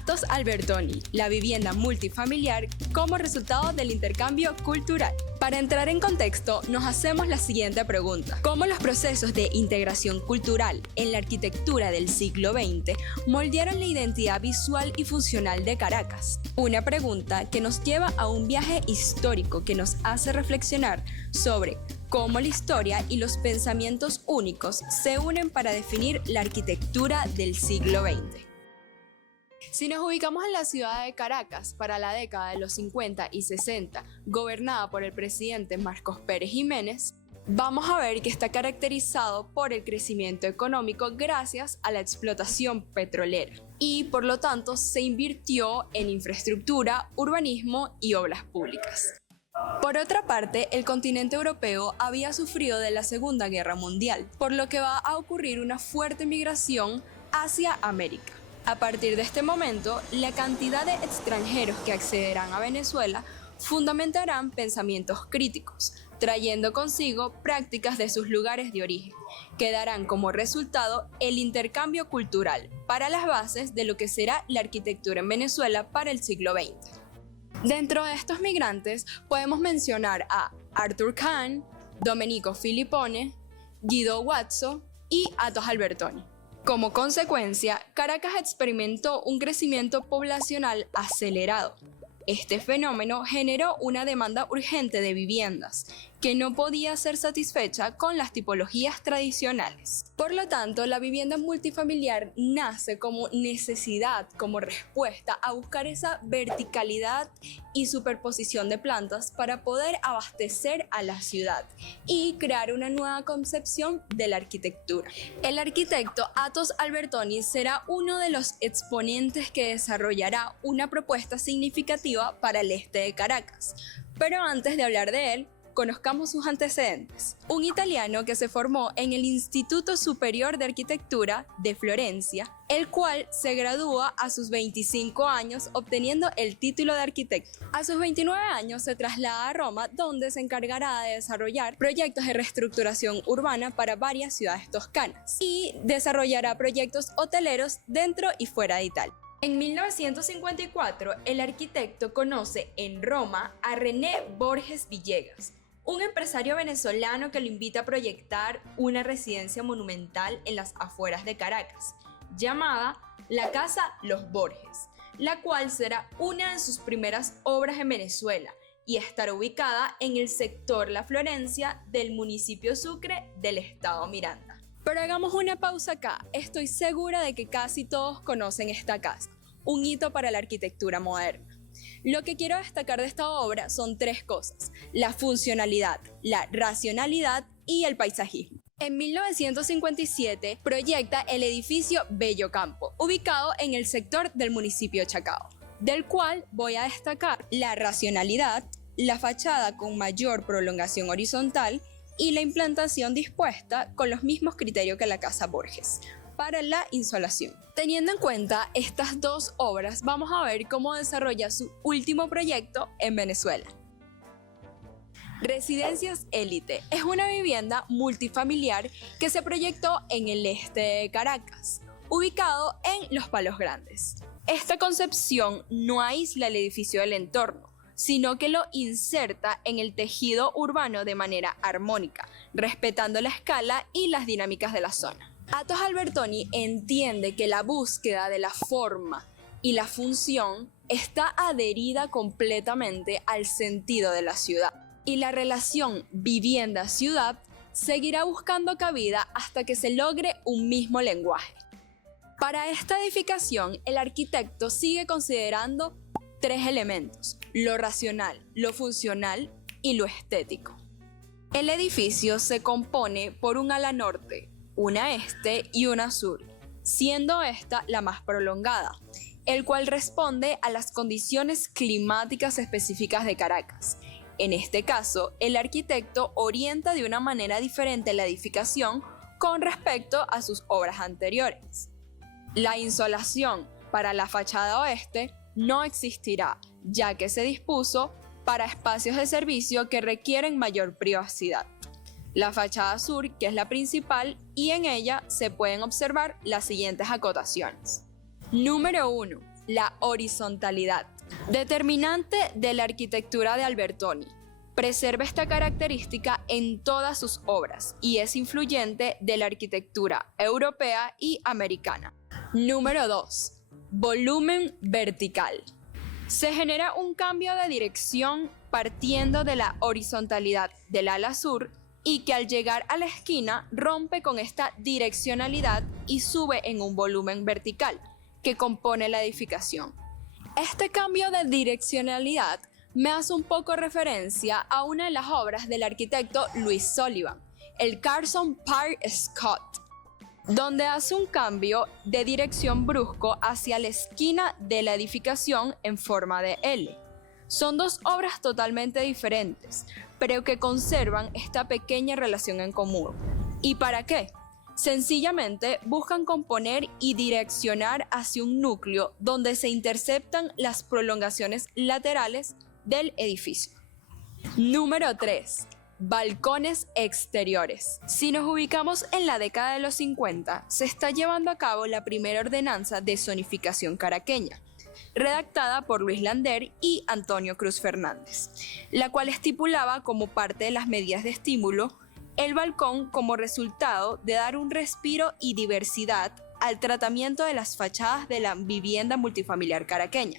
Athos Albertoni, la vivienda multifamiliar como resultado del intercambio cultural. Para entrar en contexto, nos hacemos la siguiente pregunta. ¿Cómo los procesos de integración cultural en la arquitectura del siglo XX moldearon la identidad visual y funcional de Caracas? Una pregunta que nos lleva a un viaje histórico que nos hace reflexionar sobre cómo la historia y los pensamientos únicos se unen para definir la arquitectura del siglo XX. Si nos ubicamos en la ciudad de Caracas para la década de los 50 y 60, gobernada por el presidente Marcos Pérez Jiménez, vamos a ver que está caracterizado por el crecimiento económico gracias a la explotación petrolera y por lo tanto se invirtió en infraestructura, urbanismo y obras públicas. Por otra parte, el continente europeo había sufrido de la Segunda Guerra Mundial, por lo que va a ocurrir una fuerte migración hacia América. A partir de este momento, la cantidad de extranjeros que accederán a Venezuela fundamentarán pensamientos críticos, trayendo consigo prácticas de sus lugares de origen, que darán como resultado el intercambio cultural para las bases de lo que será la arquitectura en Venezuela para el siglo XX. Dentro de estos migrantes podemos mencionar a Arthur Kahn, Domenico Filippone, Guido Guazzo y Athos Albertoni. Como consecuencia, Caracas experimentó un crecimiento poblacional acelerado. Este fenómeno generó una demanda urgente de viviendas, que no podía ser satisfecha con las tipologías tradicionales. Por lo tanto, la vivienda multifamiliar nace como necesidad, como respuesta a buscar esa verticalidad y superposición de plantas para poder abastecer a la ciudad y crear una nueva concepción de la arquitectura. El arquitecto Athos Albertoni será uno de los exponentes que desarrollará una propuesta significativa para el este de Caracas. Pero antes de hablar de él, conozcamos sus antecedentes. Un italiano que se formó en el Instituto Superior de Arquitectura de Florencia, el cual se gradúa a sus 25 años obteniendo el título de arquitecto. A sus 29 años se traslada a Roma, donde se encargará de desarrollar proyectos de reestructuración urbana para varias ciudades toscanas y desarrollará proyectos hoteleros dentro y fuera de Italia. En 1954, el arquitecto conoce en Roma a René Borges Villegas, un empresario venezolano que lo invita a proyectar una residencia monumental en las afueras de Caracas, llamada la Casa Los Borges, la cual será una de sus primeras obras en Venezuela y estará ubicada en el sector La Florencia del municipio Sucre del estado Miranda. Pero hagamos una pausa acá, estoy segura de que casi todos conocen esta casa, un hito para la arquitectura moderna. Lo que quiero destacar de esta obra son tres cosas: la funcionalidad, la racionalidad y el paisajismo. En 1957 proyecta el edificio Bello Campo, ubicado en el sector del municipio Chacao, del cual voy a destacar la racionalidad, la fachada con mayor prolongación horizontal y la implantación dispuesta con los mismos criterios que la Casa Borges para la insolación. Teniendo en cuenta estas dos obras, vamos a ver cómo desarrolla su último proyecto en Venezuela. Residencias Élite es una vivienda multifamiliar que se proyectó en el este de Caracas, ubicado en Los Palos Grandes. Esta concepción no aísla el edificio del entorno, sino que lo inserta en el tejido urbano de manera armónica, respetando la escala y las dinámicas de la zona. Athos Albertoni entiende que la búsqueda de la forma y la función está adherida completamente al sentido de la ciudad, y la relación vivienda-ciudad seguirá buscando cabida hasta que se logre un mismo lenguaje. Para esta edificación, el arquitecto sigue considerando tres elementos: lo racional, lo funcional y lo estético. El edificio se compone por un ala norte, una este y una sur, siendo esta la más prolongada, el cual responde a las condiciones climáticas específicas de Caracas. En este caso, el arquitecto orienta de una manera diferente la edificación con respecto a sus obras anteriores. La insolación para la fachada oeste no existirá, ya que se dispuso para espacios de servicio que requieren mayor privacidad. La fachada sur, que es la principal, y en ella se pueden observar las siguientes acotaciones. Número 1. la horizontalidad, determinante de la arquitectura de Albertoni. Preserva esta característica en todas sus obras y es influyente de la arquitectura europea y americana. Número 2. Volumen vertical. Se genera un cambio de dirección partiendo de la horizontalidad del ala sur y que al llegar a la esquina rompe con esta direccionalidad y sube en un volumen vertical que compone la edificación. Este cambio de direccionalidad me hace un poco referencia a una de las obras del arquitecto Louis Sullivan, el Carson Park Scott, donde hace un cambio de dirección brusco hacia la esquina de la edificación en forma de L. Son dos obras totalmente diferentes, pero que conservan esta pequeña relación en común. ¿Y para qué? Sencillamente buscan componer y direccionar hacia un núcleo donde se interceptan las prolongaciones laterales del edificio. Número 3. Balcones exteriores. Si nos ubicamos en la década de los 50, se está llevando a cabo la primera ordenanza de zonificación caraqueña, redactada por Luis Lander y Antonio Cruz Fernández, la cual estipulaba como parte de las medidas de estímulo el balcón como resultado de dar un respiro y diversidad al tratamiento de las fachadas de la vivienda multifamiliar caraqueña.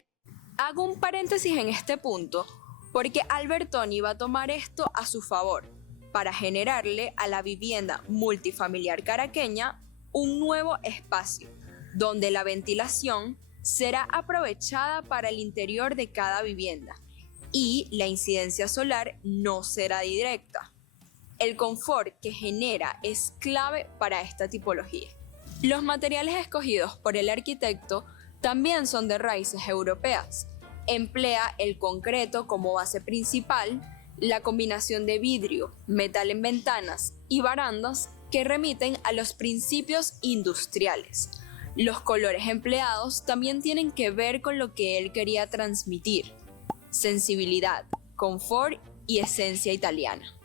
Hago un paréntesis en este punto porque Albertoni va a tomar esto a su favor para generarle a la vivienda multifamiliar caraqueña un nuevo espacio donde la ventilación será aprovechada para el interior de cada vivienda y la incidencia solar no será directa. El confort que genera es clave para esta tipología. Los materiales escogidos por el arquitecto también son de raíces europeas. Emplea el concreto como base principal, la combinación de vidrio, metal en ventanas y barandas que remiten a los principios industriales. Los colores empleados también tienen que ver con lo que él quería transmitir: sensibilidad, confort y esencia italiana.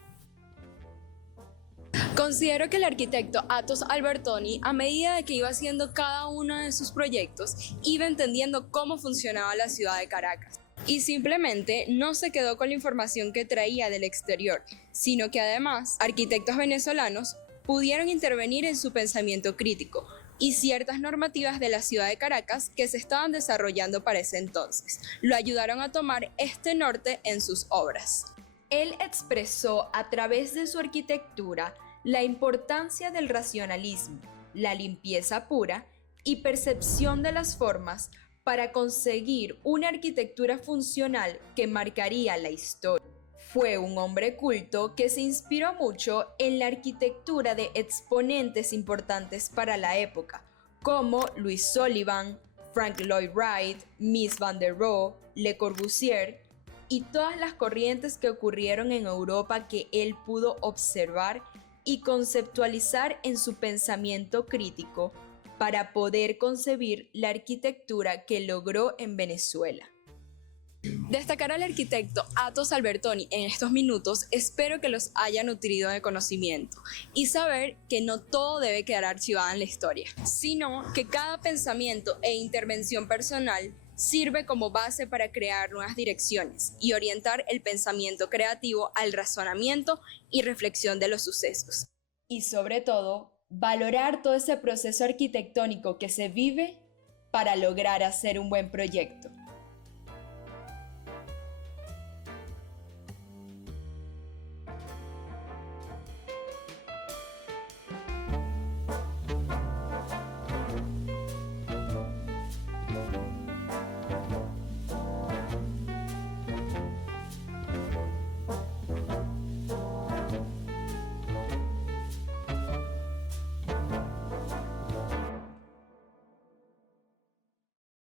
Considero que el arquitecto Athos Albertoni, a medida de que iba haciendo cada uno de sus proyectos, iba entendiendo cómo funcionaba la ciudad de Caracas. Y simplemente no se quedó con la información que traía del exterior, sino que además arquitectos venezolanos pudieron intervenir en su pensamiento crítico y ciertas normativas de la ciudad de Caracas que se estaban desarrollando para ese entonces. Lo ayudaron a tomar este norte en sus obras. Él expresó a través de su arquitectura la importancia del racionalismo, la limpieza pura y percepción de las formas para conseguir una arquitectura funcional que marcaría la historia. Fue un hombre culto que se inspiró mucho en la arquitectura de exponentes importantes para la época, como Louis Sullivan, Frank Lloyd Wright, Mies van der Rohe, Le Corbusier y todas las corrientes que ocurrieron en Europa que él pudo observar y conceptualizar en su pensamiento crítico para poder concebir la arquitectura que logró en Venezuela. Destacar al arquitecto Athos Albertoni en estos minutos espero que los haya nutrido de conocimiento y saber que no todo debe quedar archivado en la historia, sino que cada pensamiento e intervención personal sirve como base para crear nuevas direcciones y orientar el pensamiento creativo al razonamiento y reflexión de los sucesos. Y sobre todo, valorar todo ese proceso arquitectónico que se vive para lograr hacer un buen proyecto.